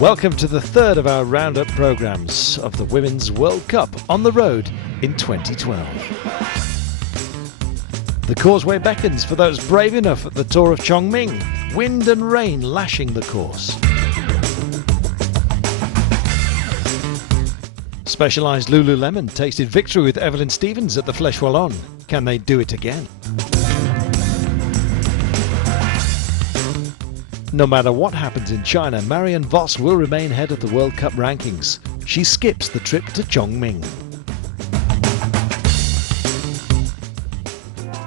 Welcome to the third of our roundup programmes of the Women's World Cup on the road in 2012. The causeway beckons for those brave enough at the Tour of Chongming, wind and rain lashing the course. Specialised Lululemon tasted victory with Evelyn Stevens at the Flèche Wallonne. Can they do it again? No matter what happens in China, Marianne Vos will remain head of the World Cup rankings. She skips the trip to Chongming.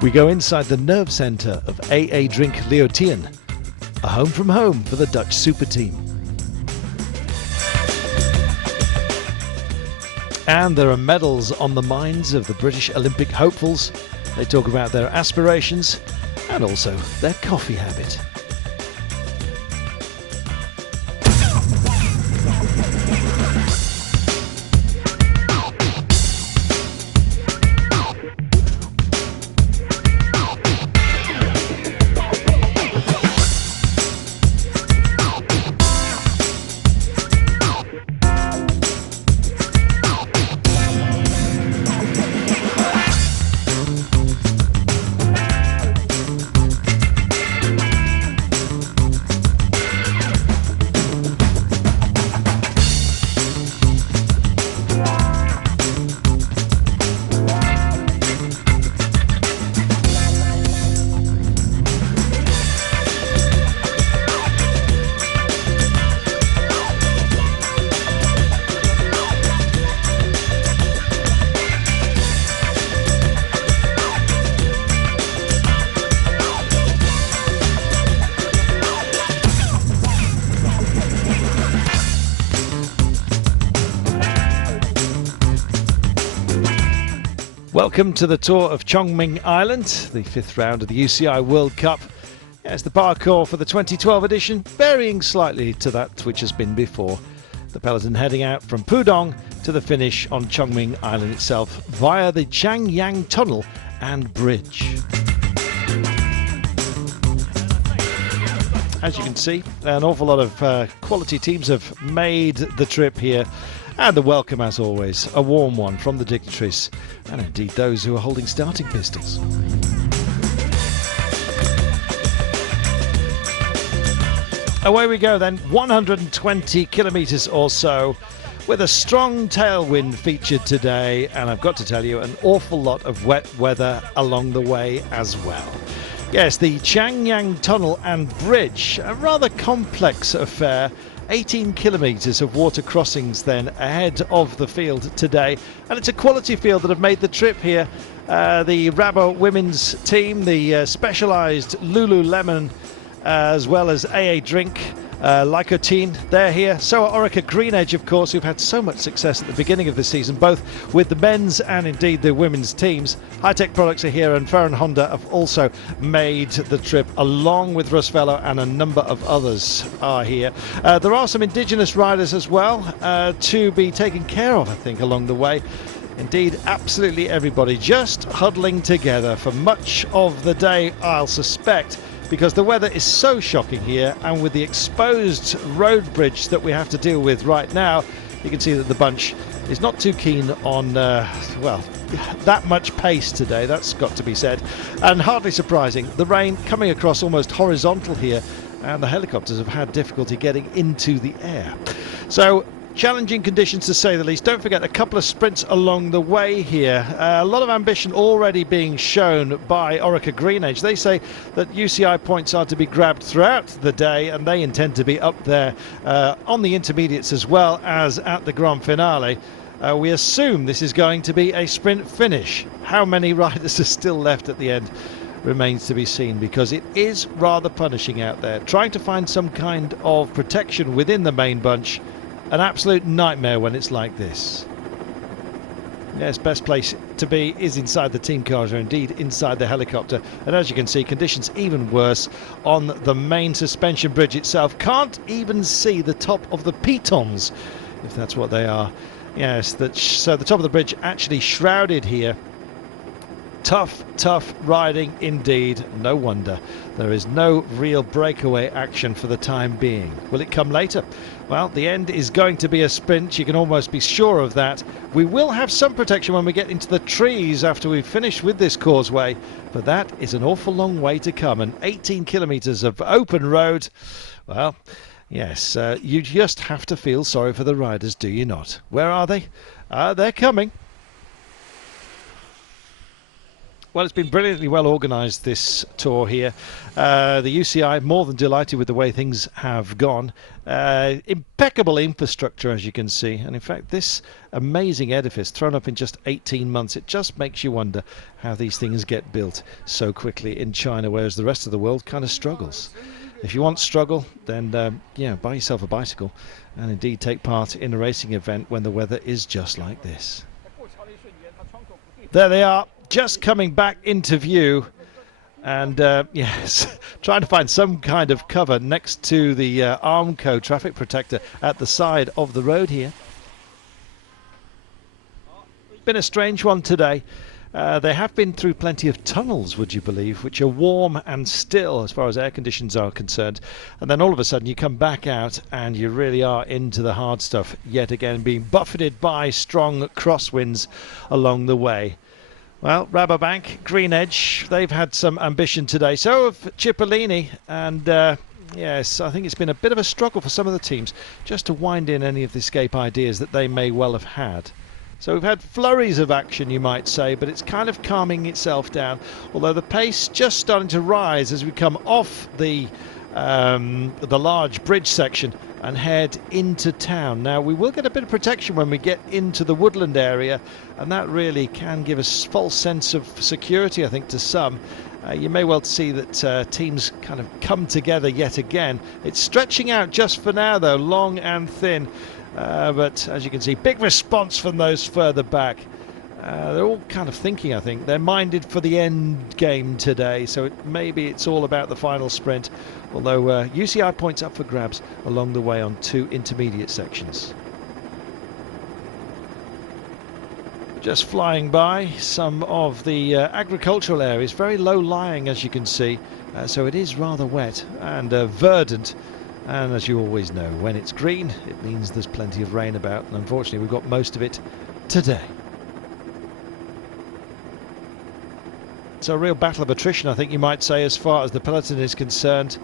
We go inside the nerve centre of AA Drink Leontien, a home from home for the Dutch super team. And there are medals on the minds of the British Olympic hopefuls. They talk about their aspirations and also their coffee habit. Welcome to the Tour of Chongming Island, the fifth round of the UCI World Cup. Yes, the parcours for the 2012 edition, varying slightly to that which has been before. The peloton heading out from Pudong to the finish on Chongming Island itself via the Changyang Tunnel and Bridge. As you can see, an awful lot of quality teams have made the trip here. And the welcome, as always, a warm one from the dignitaries and indeed those who are holding starting pistols. Away we go then, 120 kilometres or so with a strong tailwind featured today, and I've got to tell you, an awful lot of wet weather along the way as well. Yes, the Changyang Tunnel and Bridge, a rather complex affair. 18 kilometres of water crossings then ahead of the field today, and it's a quality field that have made the trip here. The Rabo women's team, the specialised Lululemon, as well as AA Drink, Lycotine, they're here. So are Orica Green Edge, of course, who've had so much success at the beginning of the season, both with the men's and indeed the women's teams. High-Tech Products are here, and Ferran Honda have also made the trip, along with Rusvello, and a number of others are here. There are some indigenous riders as well to be taken care of, I think, along the way. Indeed, absolutely everybody just huddling together for much of the day, I'll suspect, because the weather is so shocking here, and with the exposed road bridge that we have to deal with right now, you can see that the bunch is not too keen on, well, that much pace today, that's got to be said. And hardly surprising, the rain coming across almost horizontal here, and the helicopters have had difficulty getting into the air. So, challenging conditions to say the least. Don't forget a couple of sprints along the way here. A lot of ambition already being shown by Orica Green Edge. They say that UCI points are to be grabbed throughout the day, and they intend to be up there on the intermediates as well as at the grand finale. We assume this is going to be a sprint finish. How many riders are still left at the end remains to be seen, because it is rather punishing out there. Trying to find some kind of protection within the main bunch, an absolute nightmare when it's like this. Yes, best place to be is inside the team cars, or indeed inside the helicopter. And as you can see, conditions even worse on the main suspension bridge itself. Can't even see the top of the pitons, if that's what they are. Yes, so the top of the bridge actually shrouded here Tough, tough riding indeed. No wonder there is no real breakaway action for the time being. Will it come later? Well, the end is going to be a sprint. You can almost be sure of that. We will have some protection when we get into the trees after we've finished with this causeway, but that is an awful long way to come. And 18 kilometres of open road. Well, yes, you just have to feel sorry for the riders, do you not? Where are they? They're coming. Well, it's been brilliantly well organised, this tour here. The UCI more than delighted with the way things have gone. Impeccable infrastructure, as you can see. And in fact, this amazing edifice thrown up in just 18 months, it just makes you wonder how these things get built so quickly in China, whereas the rest of the world kind of struggles. If you want struggle, then yeah, buy yourself a bicycle and indeed take part in a racing event when the weather is just like this. There they are, just coming back into view, and yes, trying to find some kind of cover next to the Armco traffic protector at the side of the road here. Been a strange one today. They have been through plenty of tunnels, would you believe, which are warm and still as far as air conditions are concerned. And then all of a sudden you come back out and you really are into the hard stuff yet again, being buffeted by strong crosswinds along the way. Well, Rabobank, Green Edge, they've had some ambition today. So have Cipollini, and yes, I think it's been a bit of a struggle for some of the teams just to wind in any of the escape ideas that they may well have had. So we've had flurries of action, you might say, but it's kind of calming itself down, although the pace just starting to rise as we come off the large bridge section and head into town. Now, we will get a bit of protection when we get into the woodland area, and that really can give a false sense of security, I think, to some. You may well see that teams kind of come together yet again. It's stretching out just for now, though, long and thin. But as you can see, big response from those further back. They're all kind of thinking, I think. They're minded for the end game today, so maybe it's all about the final sprint. Although UCI points up for grabs along the way on two intermediate sections. Just flying by some of the agricultural areas, very low lying, as you can see. So it is rather wet and verdant. And as you always know, when it's green, it means there's plenty of rain about. And unfortunately, we've got most of it today. It's a real battle of attrition, I think you might say, as far as the peloton is concerned.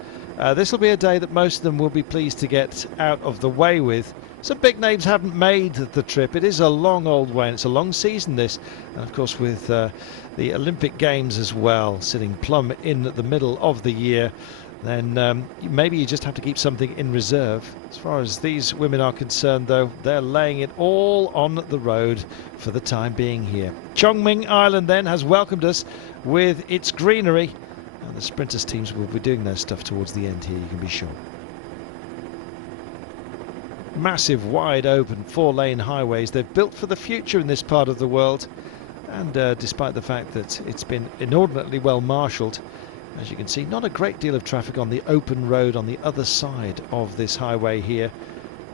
This will be a day that most of them will be pleased to get out of the way with. Some big names haven't made the trip. It is a long old way, and it's a long season, this. And of course, with the Olympic Games as well, sitting plumb in the middle of the year, then maybe you just have to keep something in reserve. As far as these women are concerned, though, they're laying it all on the road for the time being here. Chongming Island then has welcomed us with its greenery, and the sprinters teams will be doing their stuff towards the end here, you can be sure. Massive, wide open 4-lane highways. They've built for the future in this part of the world, and despite the fact that it's been inordinately well marshalled, as you can see, not a great deal of traffic on the open road on the other side of this highway here.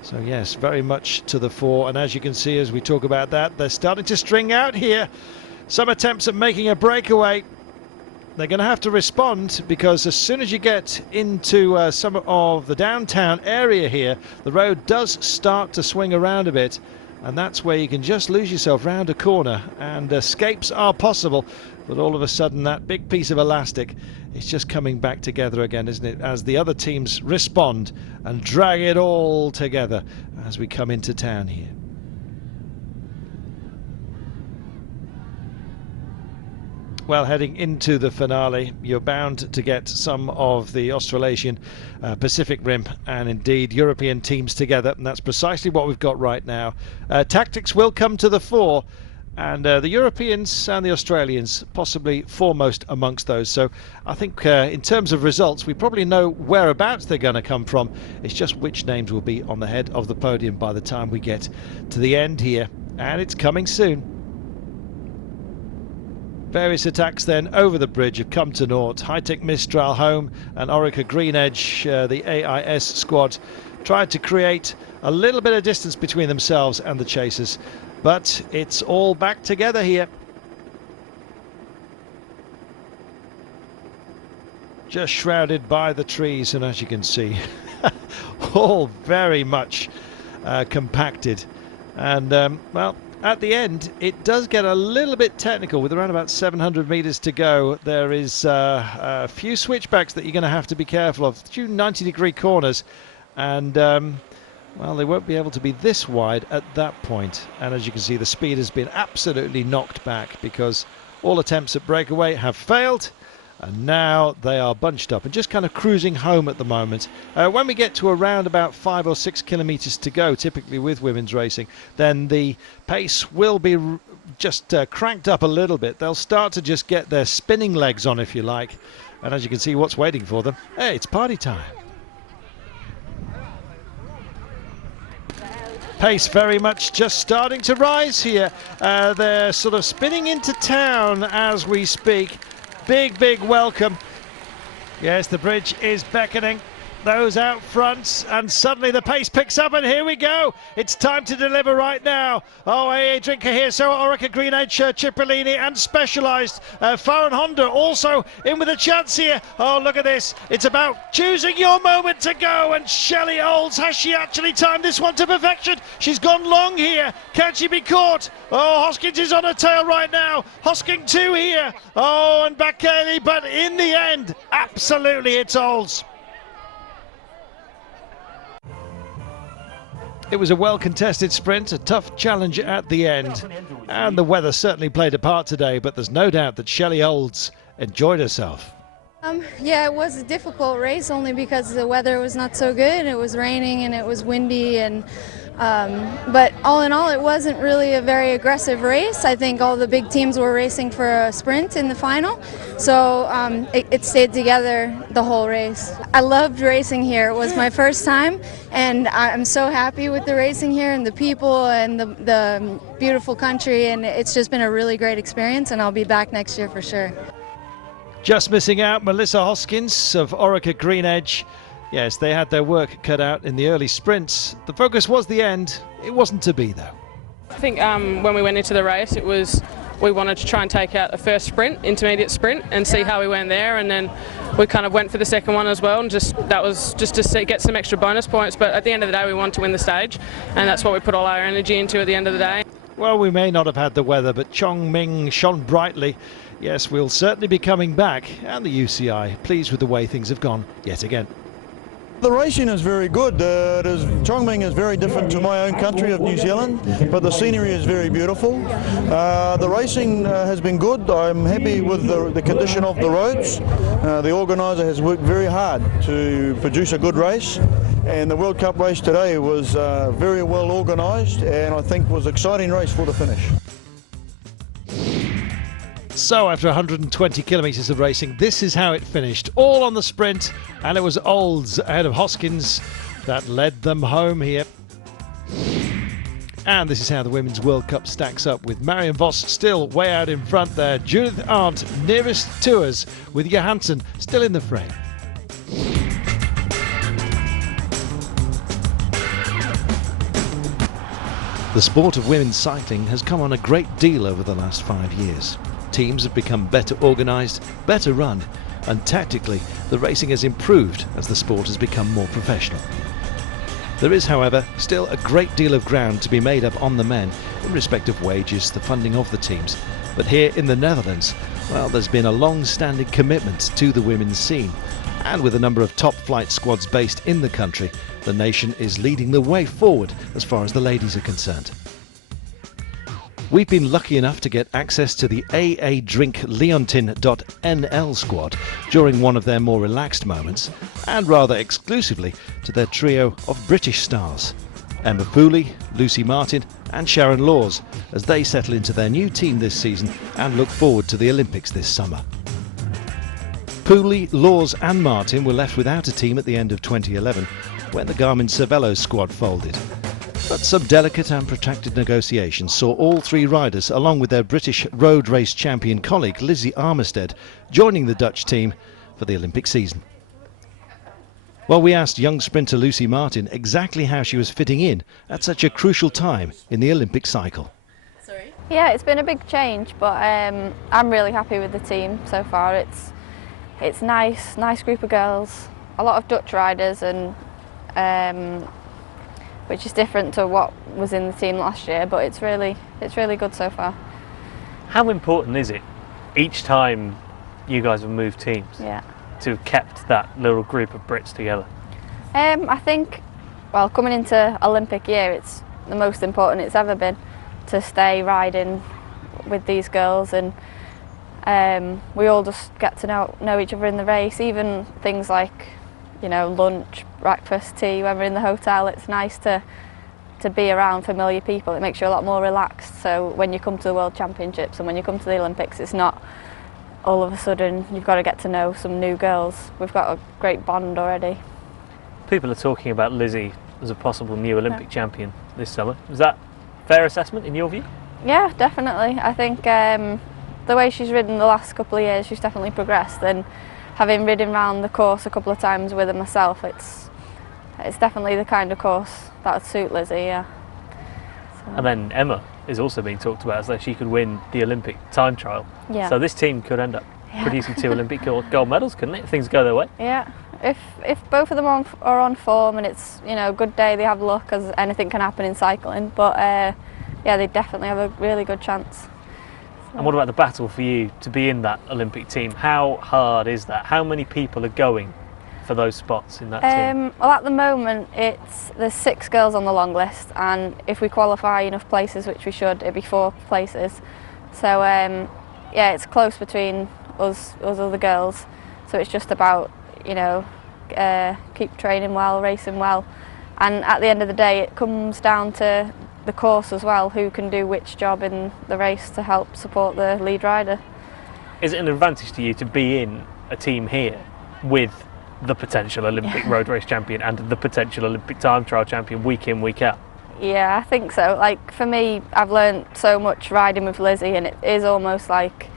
So yes, very much to the fore, and as you can see as we talk about that, they're starting to string out here. Some attempts at making a breakaway. They're going to have to respond, because as soon as you get into some of the downtown area here, the road does start to swing around a bit, and that's where you can just lose yourself round a corner, and escapes are possible. But all of a sudden, that big piece of elastic is just coming back together again, isn't it? As the other teams respond and drag it all together as we come into town here. Well, heading into the finale, you're bound to get some of the Australasian, Pacific Rim and indeed European teams together, and that's precisely what we've got right now. Tactics will come to the fore, and the Europeans and the Australians possibly foremost amongst those. So I think in terms of results, we probably know whereabouts they're going to come from. It's just which names will be on the head of the podium by the time we get to the end here, and it's coming soon. Various attacks then over the bridge have come to naught. High-Tech Mistral home and Orica Green Edge, the AIS squad, tried to create a little bit of distance between themselves and the chasers, but it's all back together here. just shrouded by the trees, and as you can see, all very much compacted. And well, at the end it does get a little bit technical. With around about 700 meters to go, there is a few switchbacks that you're going to have to be careful of, a few 90-degree corners, and well, they won't be able to be this wide at that point. And as you can see, the speed has been absolutely knocked back because all attempts at breakaway have failed, and now they are bunched up and just kind of cruising home at the moment. When we get to around about 5 or 6 kilometers to go, typically with women's racing, then the pace will be just cranked up a little bit. They'll start to just get their spinning legs on, if you like. And as you can see, what's waiting for them? Hey, it's party time. Pace very much just starting to rise here. They're sort of spinning into town as we speak. Big welcome. Yes, the bridge is beckoning those out front, and suddenly the pace picks up, and here we go. It's time to deliver right now. Oh, AA Drinker here, so Orica Green Edge, Cipollini and Specialized. Farron Honda also in with a chance here. Oh, look at this. It's about choosing your moment to go, and Shelley Olds, has she actually timed this one to perfection? She's gone long here. Can she be caught? Oh, Hoskins is on her tail right now. Hoskins 2 here. Oh, and Baccaille, but in the end, absolutely it's Olds. It was a well-contested sprint, a tough challenge at the end, and the weather certainly played a part today, but there's no doubt that Shelley Olds enjoyed herself. Yeah, it was a difficult race only because the weather was not so good. It was raining and it was windy, and but all in all, it wasn't really a very aggressive race. I think all the big teams were racing for a sprint in the final, so it stayed together the whole race. I loved racing here. It was my first time, and I'm so happy with the racing here and the people and the beautiful country, and it's just been a really great experience, and I'll be back next year for sure. Just missing out Melissa Hoskins of Orica Green Edge. Yes, they had their work cut out in the early sprints. The focus was the end. It wasn't to be, though. I think when we went into the race, we wanted to try and take out the first sprint, intermediate sprint, and see how we went there, and then we kind of went for the second one as well, and that was just to get some extra bonus points. But at the end of the day, we wanted to win the stage, and that's what we put all our energy into at the end of the day. Well, we may not have had the weather, but Chongming shone brightly. Yes, we'll certainly be coming back, and the UCI pleased with the way things have gone yet again. The racing is very good. Chongming is very different to my own country of New Zealand, but the scenery is very beautiful. The racing has been good. I'm happy with the condition of the roads. The organiser has worked very hard to produce a good race, and the World Cup race today was very well organised, and I think was an exciting race for the finish. So after 120 kilometres of racing, this is how it finished. All on the sprint, and it was Olds ahead of Hoskins that led them home here. And this is how the Women's World Cup stacks up, with Marianne Vos still way out in front there. Judith Arndt nearest to us, with Johansson still in the frame. The sport of women's cycling has come on a great deal over the last 5 years. Teams have become better organised, better run, and tactically the racing has improved as the sport has become more professional. There is, however, still a great deal of ground to be made up on the men in respect of wages, the funding of the teams. But here in the Netherlands, well, there's been a long-standing commitment to the women's scene, and with a number of top flight squads based in the country, the nation is leading the way forward as far as the ladies are concerned. We've been lucky enough to get access to the AA Drink Leontien.nl squad during one of their more relaxed moments, and rather exclusively to their trio of British stars, Emma Pooley, Lucy Martin and Sharon Laws, as they settle into their new team this season and look forward to the Olympics this summer. Pooley, Laws and Martin were left without a team at the end of 2011 when the Garmin Cervelo squad folded. But some delicate and protracted negotiations saw all three riders, along with their British road race champion colleague Lizzie Armistead, joining the Dutch team for the Olympic season. Well, we asked young sprinter Lucy Martin exactly how she was fitting in at such a crucial time in the Olympic cycle. Yeah, it's been a big change, but I'm really happy with the team so far. it's nice group of girls. A lot of Dutch riders, and which is different to what was in the team last year, but it's really good so far. How important is it each time you guys have moved teams to have kept that little group of Brits together? I think, well, coming into Olympic year, it's the most important it's ever been to stay riding with these girls, and we all just get to know each other in the race. Even things like, you know, lunch, breakfast, tea, when we're in the hotel, it's nice to be around familiar people. It makes you a lot more relaxed. So when you come to the World Championships and when you come to the Olympics, it's not all of a sudden you've got to get to know some new girls. We've got a great bond already. People are talking about Lizzie as a possible new Olympic champion this summer. Is that a fair assessment in your view? Yeah, definitely. I think the way she's ridden the last couple of years, she's definitely progressed, and having ridden around the course a couple of times with her myself, it's definitely the kind of course that would suit Lizzie, yeah. So. And then Emma is also being talked about as though she could win the Olympic time trial. Yeah. So this team could end up producing 2 Olympic gold medals, couldn't it, if things go their way? Yeah, if both of them are on form and it's, you know, a good day, they have luck, as anything can happen in cycling, but yeah, they definitely have a really good chance. And what about the battle for you to be in that Olympic team? How hard is that? How many people are going for those spots in that team? Well, at the moment, there's 6 girls on the long list, and if we qualify enough places, which we should, it'd be 4 places. So yeah, it's close between us other girls. So it's just about, you know, keep training well, racing well, and at the end of the day, it comes down to the course as well, who can do which job in the race to help support the lead rider. Is it an advantage to you to be in a team here with the potential Olympic road race champion and the potential Olympic time trial champion week in, week out? Yeah, I think so. Like, for me, I've learned so much riding with Lizzie, and it is almost like,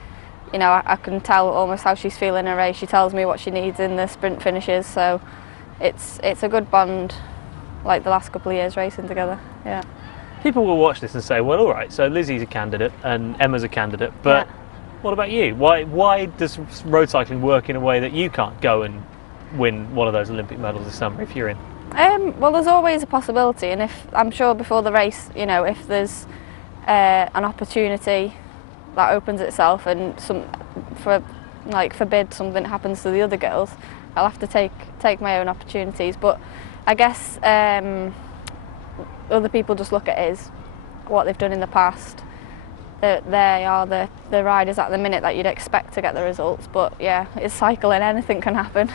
you know, I can tell almost how she's feeling in a race. She tells me what she needs in the sprint finishes, so it's a good bond, like the last couple of years racing together. Yeah. People will watch this and say, well, all right, so Lizzie's a candidate and Emma's a candidate, but what about you? Why does road cycling work in a way that you can't go and win one of those Olympic medals this summer if you're in? Well, there's always a possibility, and if I'm sure before the race, you know, if there's an opportunity that opens itself and forbid something happens to the other girls, I'll have to take my own opportunities. But I guess other people just look at it as what they've done in the past. They are the riders at the minute that you'd expect to get the results. But yeah, it's cycling, anything can happen.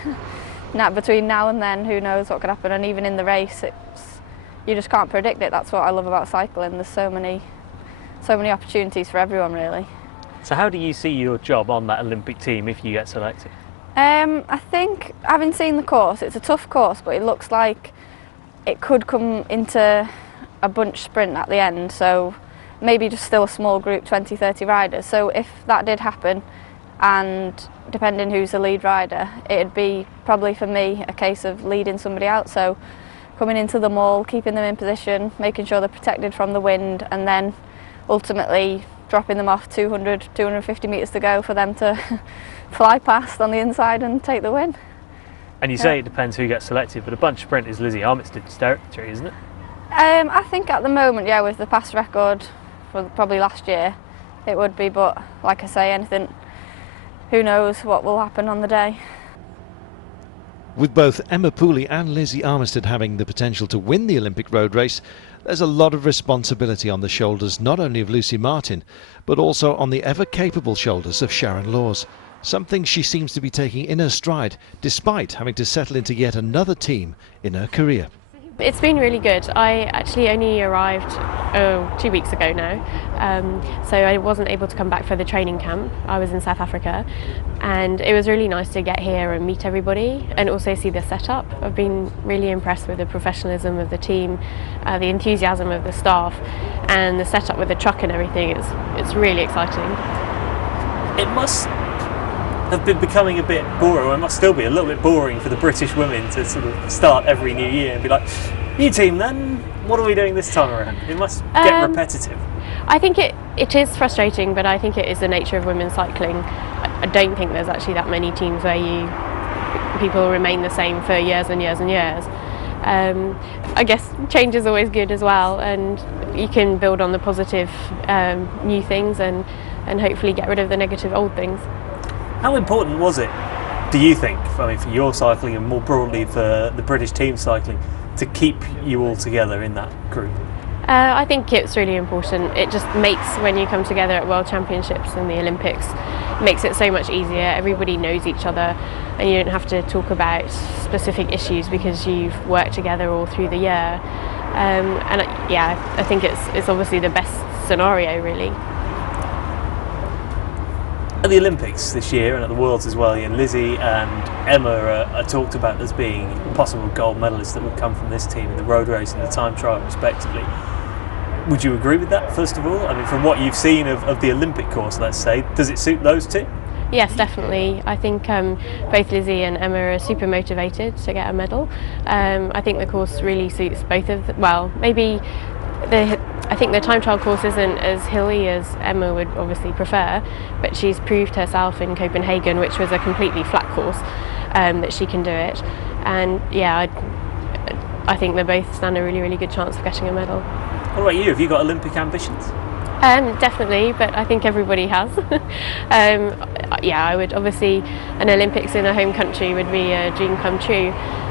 Between now and then, who knows what could happen, and even in the race, you just can't predict it. That's what I love about cycling. There's so many opportunities for everyone, really. So how do you see your job on that Olympic team if you get selected? I think, having seen the course, it's a tough course, but it looks like it could come into a bunch sprint at the end, so maybe just still a small group, 20, 30 riders. So if that did happen, and depending who's the lead rider, it'd be probably for me a case of leading somebody out. So coming into them all, keeping them in position, making sure they're protected from the wind, and then ultimately dropping them off 200, 250 metres to go for them to fly past on the inside and take the win. And you say it depends who gets selected, but a bunch sprint is Lizzie Armitstead's territory, isn't it? I think at the moment, yeah, with the past record for probably last year, it would be, but like I say, anything, who knows what will happen on the day. With both Emma Pooley and Lizzie Armitstead having the potential to win the Olympic road race, there's a lot of responsibility on the shoulders not only of Lucy Martin, but also on the ever-capable shoulders of Sharon Laws. Something she seems to be taking in her stride, despite having to settle into yet another team in her career. It's been really good. I actually only arrived 2 weeks ago now, so I wasn't able to come back for the training camp. I was in South Africa, and it was really nice to get here and meet everybody and also see the setup. I've been really impressed with the professionalism of the team, the enthusiasm of the staff, and the setup with the truck and everything. It's really exciting. It must have been becoming a bit boring, or it must still be a little bit boring for the British women to sort of start every new year and be like, new team then, what are we doing this time around? It must get repetitive. I think it is frustrating, but I think it is the nature of women's cycling. I don't think there's actually that many teams where people remain the same for years and years and years. I guess change is always good as well, and you can build on the positive new things and hopefully get rid of the negative old things. How important was it, do you think, I mean, for your cycling and more broadly for the British team cycling, to keep you all together in that group? I think it's really important. It just makes, when you come together at World Championships and the Olympics, makes it so much easier. Everybody knows each other and you don't have to talk about specific issues because you've worked together all through the year. I think it's obviously the best scenario, really. At the Olympics this year and at the Worlds as well, Lizzie and Emma are talked about as being possible gold medalists that would come from this team in the road race and the time trial respectively. Would you agree with that, first of all? I mean, from what you've seen of the Olympic course, let's say, does it suit those two? Yes, definitely. I think both Lizzie and Emma are super motivated to get a medal. I think the course really suits both of them. Well, maybe I think the time trial course isn't as hilly as Emma would obviously prefer, but she's proved herself in Copenhagen, which was a completely flat course, that she can do it. And yeah, I think they both stand a really, really good chance of getting a medal. What about you? Have you got Olympic ambitions? Definitely, but I think everybody has. I would obviously, an Olympics in a home country would be a dream come true.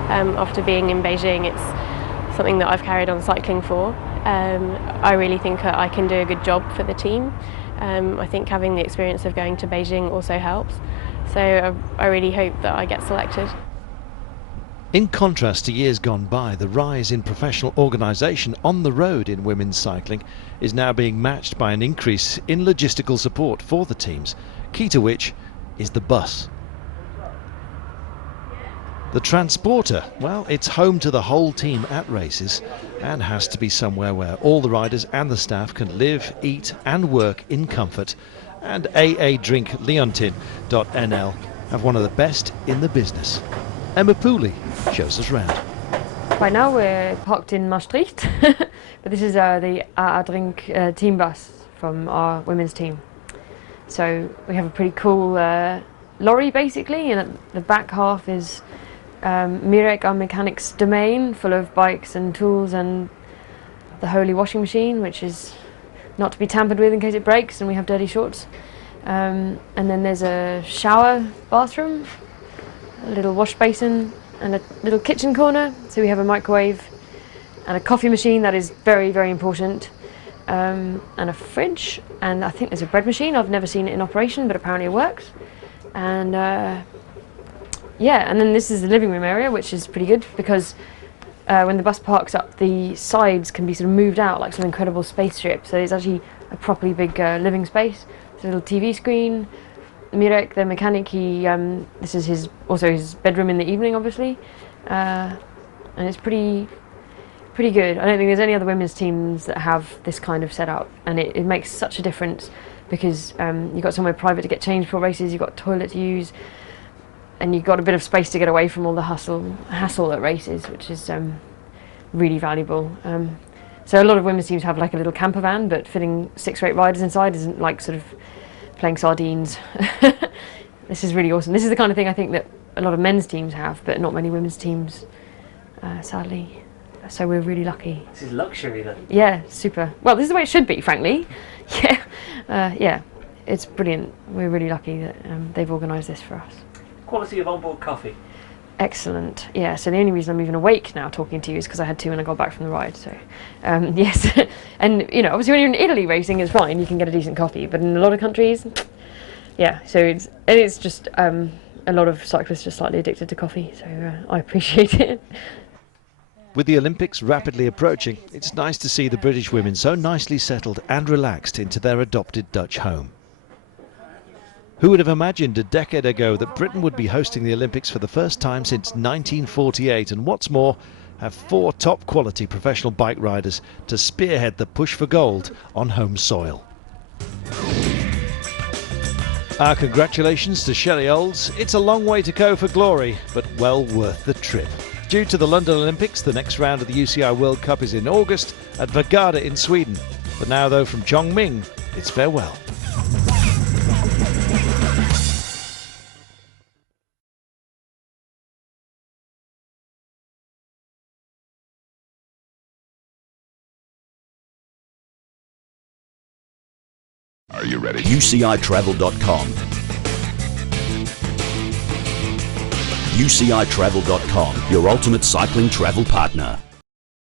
After being in Beijing, it's something that I've carried on cycling for. I really think I can do a good job for the team. I think having the experience of going to Beijing also helps. So I really hope that I get selected. In contrast to years gone by, the rise in professional organisation on the road in women's cycling is now being matched by an increase in logistical support for the teams, key to which is the bus. The transporter, well, it's home to the whole team at races and has to be somewhere where all the riders and the staff can live, eat and work in comfort. And AA Drink Leontien.nl have one of the best in the business. Emma Pooley shows us round. Right now we're parked in Maastricht, but this is the AA Drink team bus from our women's team. So we have a pretty cool lorry basically, and at the back half is Mirek, our mechanic's domain, full of bikes and tools and the holy washing machine, which is not to be tampered with in case it breaks and we have dirty shorts. And then there's a shower bathroom, a little wash basin and a little kitchen corner. So we have a microwave and a coffee machine, that is very, very important, and a fridge, and I think there's a bread machine. I've never seen it in operation, but apparently it works. And and then this is the living room area, which is pretty good because when the bus parks up, the sides can be sort of moved out like some incredible space strip. So it's actually a properly big living space. There's a little TV screen. Mirek, the mechanic, this is also his bedroom in the evening, obviously, and it's pretty good. I don't think there's any other women's teams that have this kind of setup, and it makes such a difference because you've got somewhere private to get changed for races, you've got a toilet to use, and you've got a bit of space to get away from all the hassle at races, which is really valuable. So a lot of women's teams have like a little camper van, but fitting 6 or 8 riders inside isn't like sort of playing sardines. This is really awesome. This is the kind of thing I think that a lot of men's teams have, but not many women's teams, sadly. So we're really lucky. This is luxury then. Yeah, super. Well, this is the way it should be, frankly. Yeah, it's brilliant. We're really lucky that they've organised this for us. Quality of onboard coffee? Excellent. Yeah, so the only reason I'm even awake now talking to you is because I had 2 when I got back from the ride. So, yes. And, obviously when you're in Italy racing, it's fine, you can get a decent coffee. But in a lot of countries, yeah, so it's just a lot of cyclists are slightly addicted to coffee. So I appreciate it. With the Olympics rapidly approaching, it's nice to see the British women so nicely settled and relaxed into their adopted Dutch home. Who would have imagined a decade ago that Britain would be hosting the Olympics for the first time since 1948, and what's more, have 4 top quality professional bike riders to spearhead the push for gold on home soil. Our congratulations to Shelley Olds. It's a long way to go for glory, but well worth the trip. Due to the London Olympics, the next round of the UCI World Cup is in August at Baccaille in Sweden. But now, though, from Chongming, it's farewell. Are you ready? UCItravel.com. UCItravel.com, your ultimate cycling travel partner.